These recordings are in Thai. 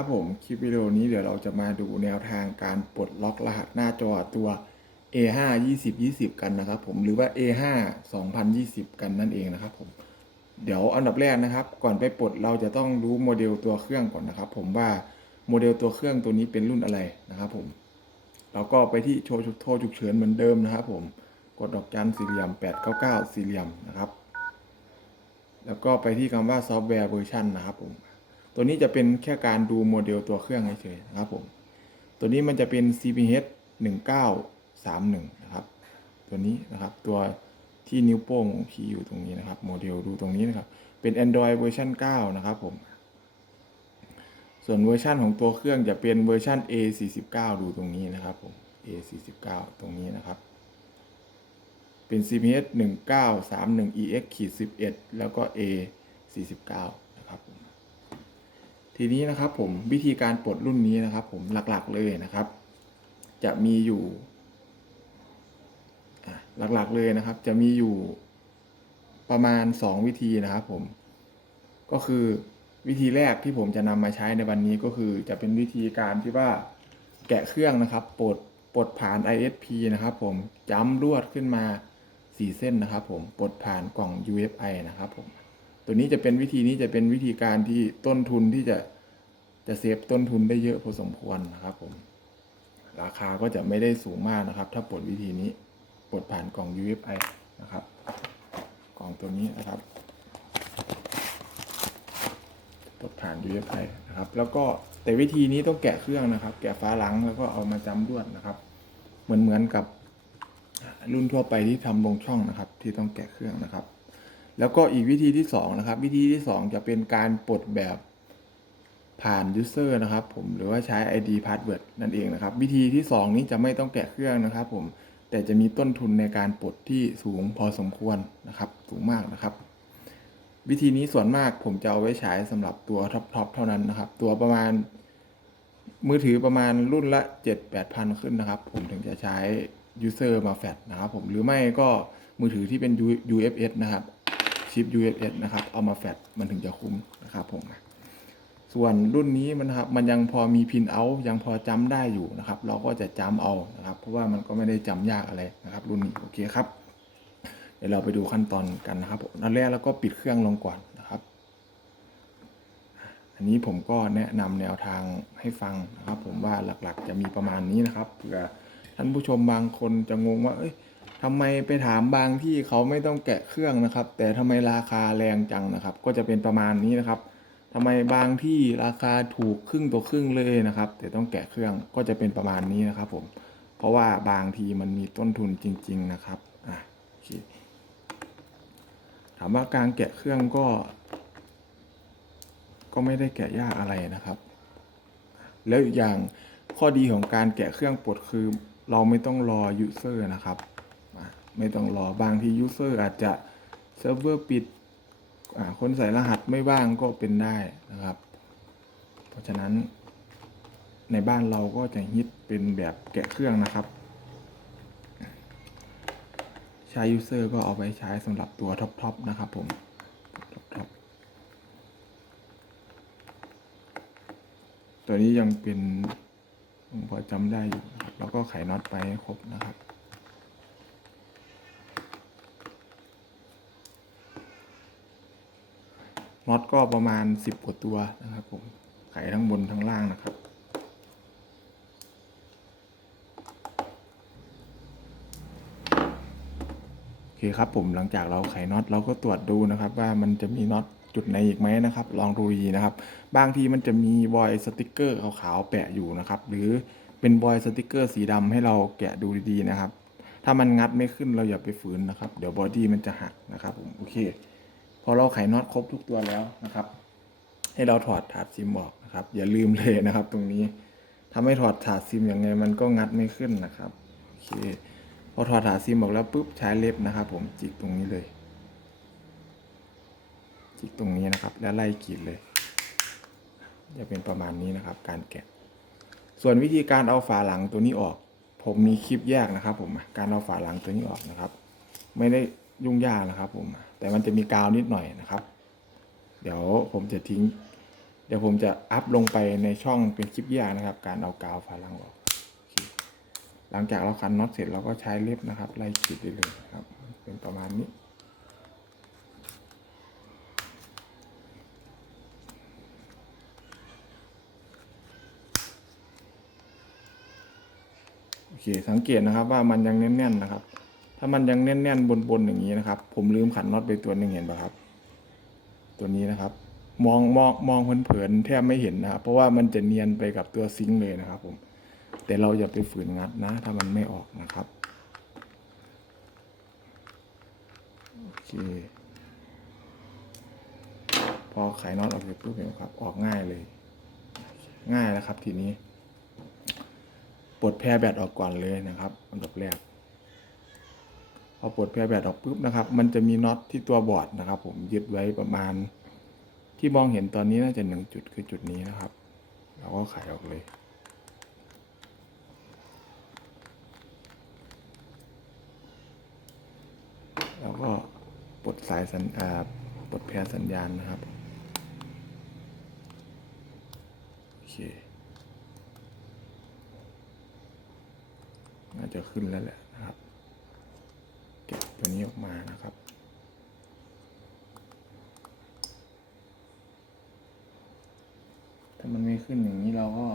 ครับผม คลิปวิดีโอนี้เดี๋ยวเราจะมาดูแนวทางการปลดล็อกรหัสหน้าจอตัว A5 20 20 กันนะครับผมหรือว่า A5 2020 กันนั่นเองนะครับผม เดี๋ยวอันดับแรกนะครับ ก่อนไปปลดเราจะต้องรู้โมเดลตัวเครื่องก่อนนะครับ ผมว่าโมเดลตัวเครื่องตัวนี้เป็นรุ่นอะไรนะครับผมเราก็ไปที่โชว์โทรฉุกเฉินเหมือนเดิมนะครับผมกดดอกจันสี่เหลี่ยม 899 สี่เหลี่ยมนะครับ แล้วก็ไปที่คำว่าซอฟต์แวร์เวอร์ชันนะครับผม ตัวนี้จะเป็นแค่การดูโมเดลตัวเครื่องเฉยๆนะครับผม ตัวนี้มันจะเป็น CPH 1931 นะครับ ตัวนี้นะครับตัวที่นิ้วโป้งของพีอยู่ตรงนี้นะครับ โมเดลดูตรงนี้นะครับ เป็น Android เวอร์ชัน9นะครับผม ส่วนเวอร์ชันของตัวเครื่องจะเป็นเวอร์ชัน A49 ดูตรงนี้นะครับผม A49 ตรงนี้นะครับ เป็น CPH 1931 EX ขีด11 แล้วก็ A 49 นะครับผม ทีนี้นะครับผมวิธีการปลดรุ่นนี้นะครับ ผมหลักๆเลยนะครับ จะมีอยู่หลักๆเลยนะครับ จะมีอยู่ประมาณ 2 วิธีนะครับ ผมก็คือวิธีแรกที่ผมจะนำมาใช้ในวันนี้ก็คือจะเป็นวิธีการที่ว่าแกะเครื่องนะครับปลดปลดผ่าน ISP นะครับ ผมจ้ำลวดขึ้นมา 4 เส้นนะครับ ผมปลดผ่านกล่อง UFI นะครับ ผมตัวนี้จะเป็นวิธีนี้จะเป็นวิธีการที่ต้นทุนที่จะ จะเซฟต้นทุนได้เยอะพอสมควรนะครับผม ราคาก็จะไม่ได้สูงมากนะครับ ถ้าปลดวิธีนี้ปลดผ่านกล่อง UFI นะครับ กล่องตัวนี้นะครับปลดผ่าน UFI นะครับ แล้วก็แต่วิธีนี้ต้องแกะเครื่องนะครับ แกะฟ้าหลังแล้วก็เอามาจำลวดนะครับ เหมือนเหมือนกับรุ่นทั่วไปที่ทำลงช่องนะครับ ที่ต้องแกะเครื่องนะครับ แล้วก็อีกวิธีที่2นะครับ วิธีที่ 2 จะเป็นการปลดแบบ ผ่าน user นะครับผมหรือว่าใช้ ID password นั่นเองนะครับ วิธีที่ 2 นี้จะไม่ต้องแกะเครื่องนะครับผมแต่จะมีต้นทุนในการปลดที่สูงพอสมควรนะครับสูงมากนะครับ วิธีนี้ส่วนมากผมจะเอาไว้ใช้สำหรับตัวท็อปๆเท่านั้นนะครับ ตัวประมาณ มือถือประมาณรุ่นละ 7 8พันขึ้นนะครับ ผมถึงจะใช้ user มาแฟดนะครับผมหรือไม่ก็มือถือที่เป็น UFS นะครับชิป UFS นะครับ เอามาแฟดมันถึงจะคุ้มนะครับผม ส่วนรุ่นนี้มันครับมันยังพอมีพินเอายังพอจำได้อยู่นะครับ เราก็จะจำเอานะครับ เพราะว่ามันก็ไม่ได้จำยากอะไรนะครับ รุ่นนี้โอเคครับ เดี๋ยวเราไปดูขั้นตอนกันนะครับผมอันแรกแล้วก็ปิดเครื่องลงก่อนนะครับ อันนี้ผมก็แนะนำแนวทางให้ฟังนะครับ ผมว่าหลักๆ จะมีประมาณนี้นะครับเผื่อท่านผู้ชมบางคนจะงงว่า เอ้ยทำไมไปถามบางที่เขาไม่ต้องแกะเครื่องนะครับ แต่ทำไมราคาแรงจังนะครับ ก็จะเป็นประมาณนี้นะครับ ทำไมบางที่ราคาถูกครึ่งต่อครึ่งเลยนะครับ แต่ต้องแกะเครื่องก็จะเป็นประมาณนี้นะครับผมเพราะว่าบางทีมันมีต้นทุนจริง ๆนะครับอะโอเคถามว่าการแกะเครื่องก็ ก็ไม่ได้แกะยากอะไรนะครับ แล้วอีกอย่างข้อดีของการแกะเครื่องปลดคือ เราไม่ต้องรอยูเซอร์นะครับ ไม่ต้องรอบางทียูเซอร์อาจจะเซิร์ฟเวอร์ปิด คนใส่รหัสไม่ว่างก็เป็นได้นะครับ เพราะฉะนั้น ในบ้านเราก็จะฮิตเป็นแบบแกะเครื่องนะครับ ใช้ยูเซอร์ก็เอาไว้ใช้สำหรับตัวท็อปๆนะครับผมท็อปตัวนี้ยังเป็นผมพอจำได้อยู่แล้วก็ไขน็อตไปให้ครบนะครับ น็อตก็ประมาณสิบกว่าตัวนะครับผมไขทั้งบนทั้งล่างนะครับ โอเคครับผมหลังจากเราไขน็อตเราก็ตรวจดูนะครับ ว่ามันจะมีน็อตจุดไหนอีกไหมนะครับ ลองดูดีนะครับ บางทีมันจะมีบอยสติกเกอร์ขาวๆแปะอยู่นะครับ หรือเป็นบอยสติกเกอร์สีดำให้เราแกะดูดีๆนะครับ ถ้ามันงัดไม่ขึ้นเราอย่าไปฝืนนะครับ เดี๋ยวบอดี้มันจะหักนะครับผมโอเค อเราไขน็อตครบทุกตัวแล้วนะครับ ให้เราถอดถาดซิมออกนะครับ อย่าลืมเลยนะครับ ตรงนี้ถ้าไม่ถอดถาดซิมยังไงมันก็งัดไม่ขึ้นนะครับโอเคพอถอดถาดซิมออกแล้วปุ๊บใช้เล็บนะครับ ผมจิกตรงนี้เลย จิกตรงนี้นะครับ แล้วไล่กรีดเลยจะเป็นประมาณนี้นะครับ การแกะ ส่วนวิธีการเอาฝาหลังตัวนี้ออก ผมมีคลิปแยกนะครับ ผมการเอาฝาหลังตัวนี้ออกนะครับ ไม่ได้ยุ่งยากนะครับ ผม แต่มันจะมีกาวนิดหน่อยนะครับ เดี๋ยวผมจะทิ้ง เดี๋ยวผมจะอัพลงไปในช่องเป็นคลิปยกนะครับ การเอากาวฝาลังออกหลังจากเราคันน็อตเสร็จเราก็ใช้เล็บนะครับ ไล่ขีดได้เลยครับ เป็นประมาณนี้ โอเคสังเกตนะครับว่ามันยังแน่นๆนะครับ ถ้ามันยังแน่นๆบนๆอย่างนี้นะครับ ผมลืมขันน็อตไปตัวหนึ่งเห็นปะครับ ตัวนี้นะครับ มองมองมองเผินๆแทบไม่เห็นนะครับ เพราะว่ามันจะเนียนไปกับตัวซิงค์เลยนะครับ ผม แต่เราอย่าไปฝืนงัดนะ ถ้ามันไม่ออกนะครับโอเคพอไขน็อตออกเสร็จปุ๊บเห็นครับ ออกง่ายเลย ง่ายแล้วครับทีนี้ปลดแพรแบตออกก่อนเลยนะครับอันดับแรก พอปลดแพรแบตออกปุ๊บนะครับ มันจะมีน็อตที่ตัวบอร์ดนะครับ ผมยึดไว้ประมาณ ที่มองเห็นตอนนี้น่าจะหนึ่งจุดคือจุดนี้นะครับเราก็ไขออกเลยแล้วก็ปลดสายสัญอ่าปลดแพรสัญญาณนะครับโอเคน่าจะขึ้นแล้วแหละ ตัวนี้ออกมานะครับ ถ้ามันไม่ขึ้นอย่างนี้เราก็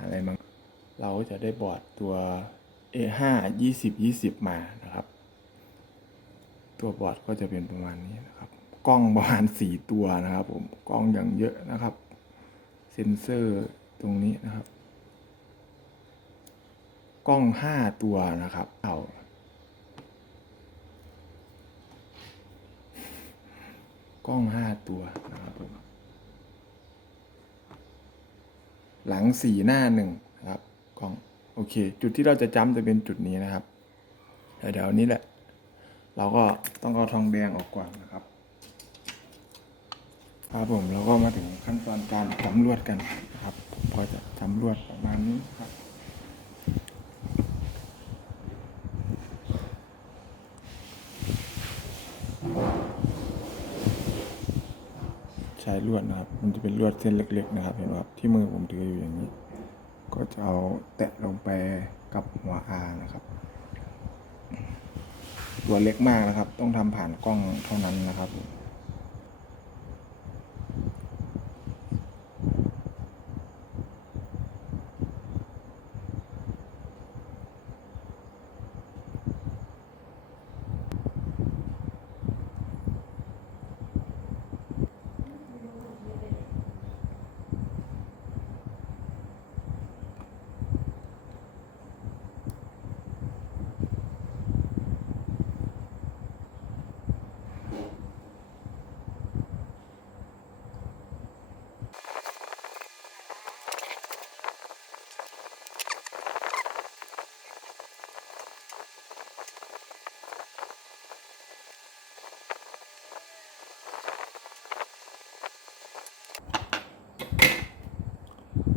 อะไรมาเราก็จะได้บอร์ดตัว A5 20 20 มานะครับ ตัวบอร์ดก็จะเป็นประมาณนี้นะครับ กล้องประมาณ4ตัวนะครับ ผมกล้องอย่างเยอะนะครับ เซ็นเซอร์ตรงนี้นะครับ กล้อง5ตัวนะครับเอา กล้อง5ตัวนะครับผมหลังสี่หน้าหนึ่งนะครับกล้องโอเค จุดที่เราจะจำจะเป็นจุดนี้นะครับเดี๋ยวนี้แหละ เราก็ต้องเอาทองแดงออกก่อนนะครับครับผมเราก็มาถึงขั้นตอนการจำลวดกันนะครับผมก็จะจำลวดประมาณนี้ครับ ใช้ลว ดนะครับ มันจะเป็นลวดเส้นเล็ก ๆ นะครับ เห็นไหมครับที่มือผมถืออยู่อย่างนี้ ก็จะเอาแตะลงไปกับหัวอานะครับ ตัวเล็กมากนะครับ ต้องทำผ่านกล้องเท่านั้นนะครับผม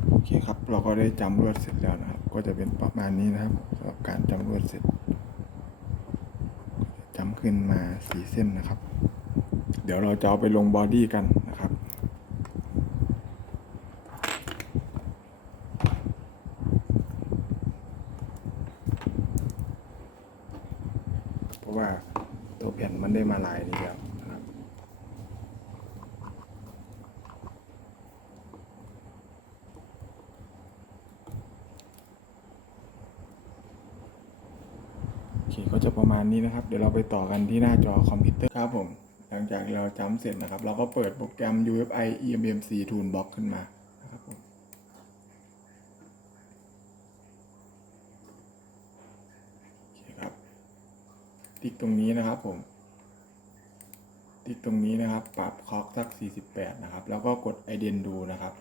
โอเคครับ เรา ก็ได้จำลวดเสร็จแล้วนะครับ ก็จะเป็นประมาณนี้นะครับสำหรับการจำลวดเสร็จจำขึ้นมาสีเส้นนะครับ เดี๋ยวเราจะเอาไปลงบอดี้กันนะครับเพราะว่าตัวแผ่นมันได้มาลายนี้แล้วนะครับ โอเคก็จะ ประมาณนี้นะครับ เดี๋ยวเราไปต่อกันที่หน้าจอคอมพิวเตอร์ครับผม หลังจากเราจำเสร็จนะครับ เราก็เปิดโปรแกรม UFI eMMC Toolbox ขึ้นมานะครับผมครับ ติ๊กตรงนี้นะครับผม ติ๊กตรงนี้นะครับ ปรับคอกสัก 48 นะครับ แล้วก็กดไอเดนดูนะครับ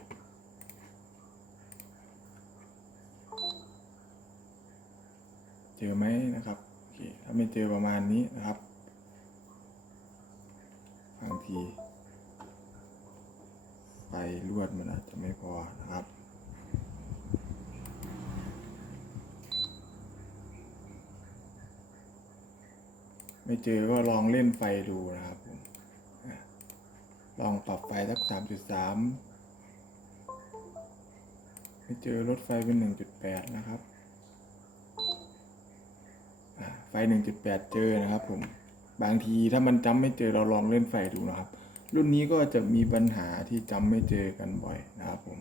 เจอไหมนะครับ เคถ้าไม่เจอประมาณนี้นะครับบางทีไฟลวดมันอาจจะไม่พอนะครับไม่เจอก็ลองเล่นไฟดูนะครับผมลองปรับไฟสักสามจุดสามไม่เจอรถไฟเป็นหนึ่งจุดแปดนะครับอ่าไฟหนึ่งจุดแปดเจอนะครับผมบางทีถ้ามันจำไม่เจอเราลองเล่นไฟดูนะครับ รุ่นนี้ก็จะมีปัญหาที่จำไม่เจอกันบ่อยนะครับผม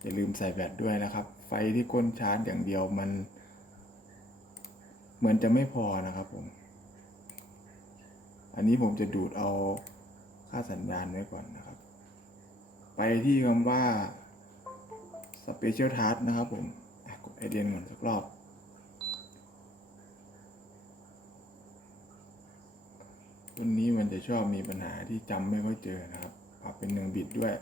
อย่าลืมใส่แบตด้วยนะครับ ไฟที่ก้นชาร์จอย่างเดียวมันเหมือนจะไม่พอนะครับผม อันนี้ผมจะดูดเอาค่าสัญญาณไว้ก่อนนะครับ ไปที่คำว่า Special Task นะครับผมกดไอเดียนก่อนสักรอบ รุ่นนี้มันจะชอบมีปัญหาที่จำไม่ค่อยเจอนะครับปรับเป็นหนึ่งบิตด้วย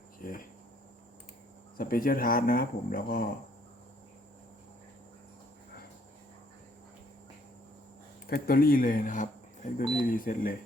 โอเคสเปเชียลทาร์นะครับผมแล้วก็แฟ c ทอรี่เลยนะครับแฟ c ทอรี่รีเซ็ตเลย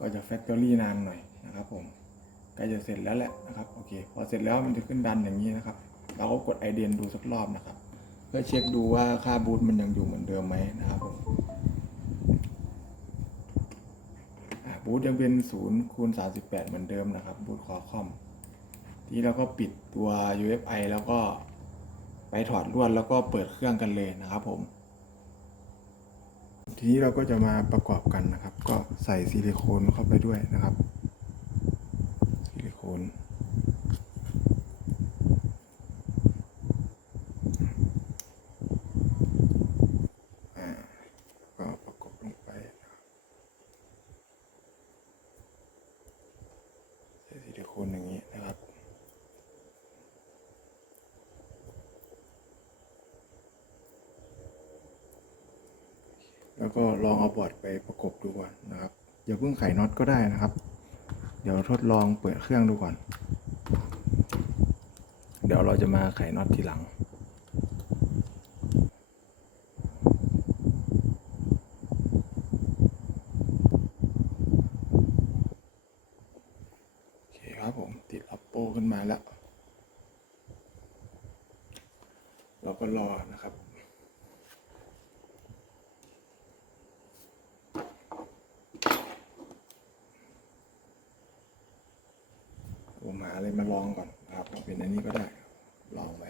ก็จะแฟ c ทอรี่นานหน่อยนะครับผมใกล้จะเสร็จแล้วแหละนะครับโอเคพอเสร็จแล้วมันจะขึ้นดันอย่างนี้นะครับ เราก็กดไอเดนดูสักรอบนะครับ เพื่อเช็คดูว่าค่าบูตมันยังอยู่เหมือนเดิมไหมนะครับผมบูตยังเป็น0คูณ38เหมือนเดิมนะครับบูตคอคอมทีนี้เราก็ปิดตัว UFI แล้วก็ไปถอดลวดแล้วก็เปิดเครื่องกันเลยนะครับผม ทีนี้เราก็จะมาประกอบกันนะครับ ก็ใส่ซิลิโคนเข้าไปด้วยนะครับซิลิโคนอ่าก็ประกบลงไปนะครับใส่ซิลิโคนอย่างนี้นะครับ แล้วก็ลองเอาบอร์ดไปประกบดูก่อนนะครับอย่าเพิ่งไขน็อตก็ได้นะครับ เดี๋ยวทดลองเปิดเครื่องดูก่อน เดี๋ยวเราจะมาไขน็อตทีหลังโอเคครับผมติดอัปโปขึ้นมาแล้ว เราก็รอนะครับ ผมหาอะไรมา ลองก่อนนะครับเอาเป็นอันนี้ก็ได้ลองไป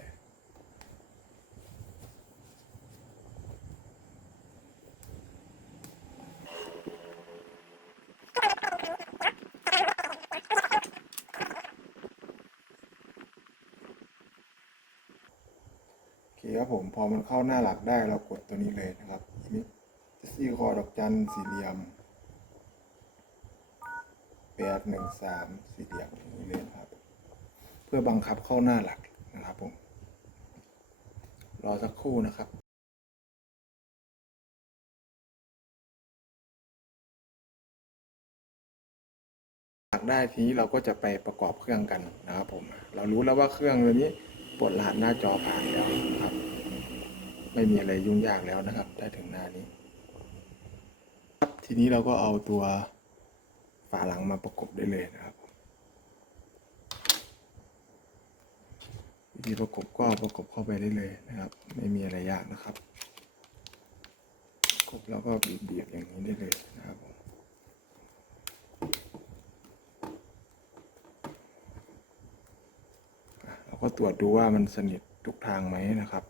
โอเคครับผมพอมันเข้าหน้าหลักได้เรากดตัวนี้เลยนะครับมิซีคอดอกจันสี่เหลี่ยมแปดหนึ่งสามสี่เหลี่ยมอย่างนี้เลยครับ เพื่อบังคับเข้าหน้าหลักนะครับผม รอสักครู่นะครับหลักได้ทีนี้เราก็จะไปประกอบเครื่องกันนะครับผม เรารู้แล้วว่าเครื่องตัวนี้ปลดรหัสหน้าจอผ่านแล้วครับ ไม่มีอะไรยุ่งยากแล้วนะครับ ได้ถึงหน้านี้ ครับทีนี้เราก็เอาตัวฝาหลังมาประกบได้เลยนะครับ วิธีประกบก็ประกบเข้าไปได้เลยนะครับ ไม่มีอะไรยากนะครับประกบแล้วก็บีบๆอย่างนี้ได้เลยนะครับผมเราก็ตรวจดูว่ามันสนิททุกทางไหมนะครับ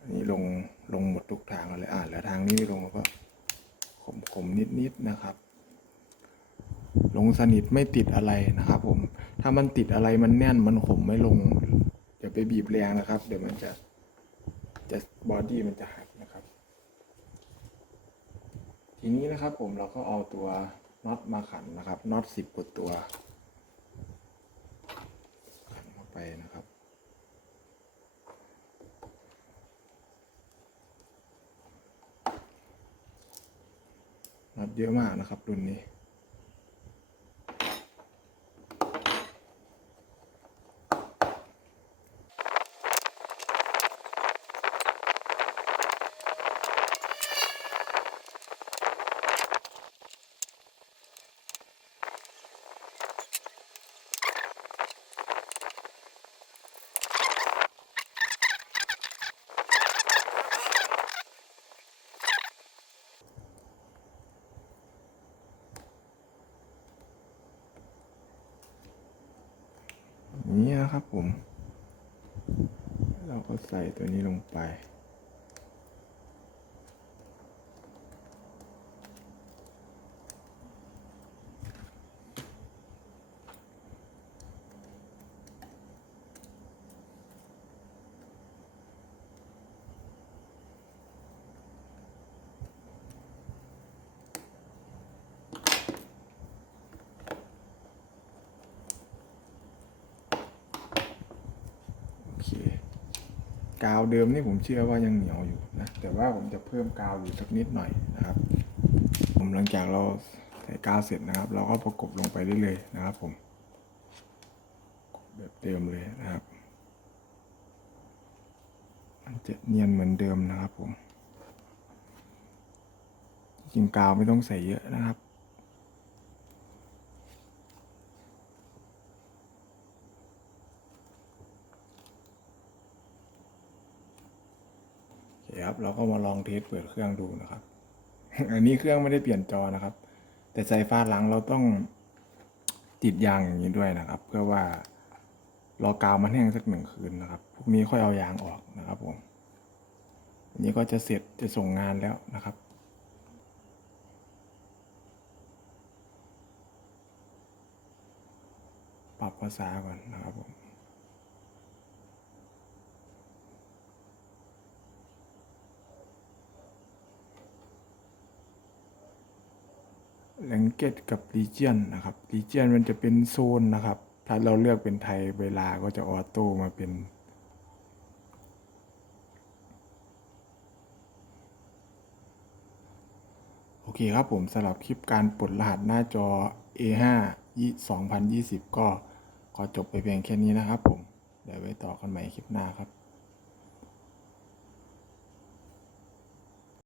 อันนี้ลงลงหมดทุกทางเลยอ่าแล้วทางนี้ไม่ลงแล้วก็ขมขมนิดๆนะครับ ลงสนิทไม่ติดอะไรนะครับผม ถ้ามันติดอะไรมันแน่นมันขมไม่ลงอย่าไปบีบแรงนะครับ เดี๋ยวมันจะจะบอดี้มันจะหักนะครับ ทีนี้นะครับผมเราก็เอาตัวน็อตมาขันนะครับน็อตสิบกว่าตัว ขันเข้าไปนะครับน็อตเยอะมากนะครับรุ่นนี้ นี้นะครับผม เราก็ใส่ตัวนี้ลงไป กาวเดิมนี่ผมเชื่อว่ายังเหนียวอยู่นะแต่ว่าผมจะเพิ่มกาวอยู่สักนิดหน่อยนะครับ ผมหลังจากเราใส่กาวเสร็จนะครับ เราก็ประกบลงไปได้เลยนะครับ ผมแบบเดิมเลยนะครับมันจะเนียนเหมือนเดิมนะครับผมจริงกาวไม่ต้องใส่เยอะนะครับ ครับ เราก็มาลองเทสเปิดเครื่องดูนะครับ อันนี้เครื่องไม่ได้เปลี่ยนจอนะครับ แต่ใส่ฟ้าหลังเราต้องติดยางอย่างนี้ด้วยนะครับ เพื่อว่ารอกาวมันแห้งสักหนึ่งคืนนะครับพรุ่งนี้ค่อยเอายางออกนะครับผมอันนี้ก็จะเสร็จจะส่งงานแล้วนะครับปรับภาษาก่อนนะครับผม แลงเกตกับ r ีเจียนนะครับ r ีเจียนมันจะเป็นโซนนะครับ ถ้าเราเลือกเป็นไทยเวลาก็จะออโต้มาเป็นโอเคครับผมสำหรับคลิปการปลดรหัสหน้าจอ A5 2020 ก็ขอจบไปเพียงแค่นี้นะครับผม เดี๋ยวไว้ต่อกันใหม่คลิปหน้าครับ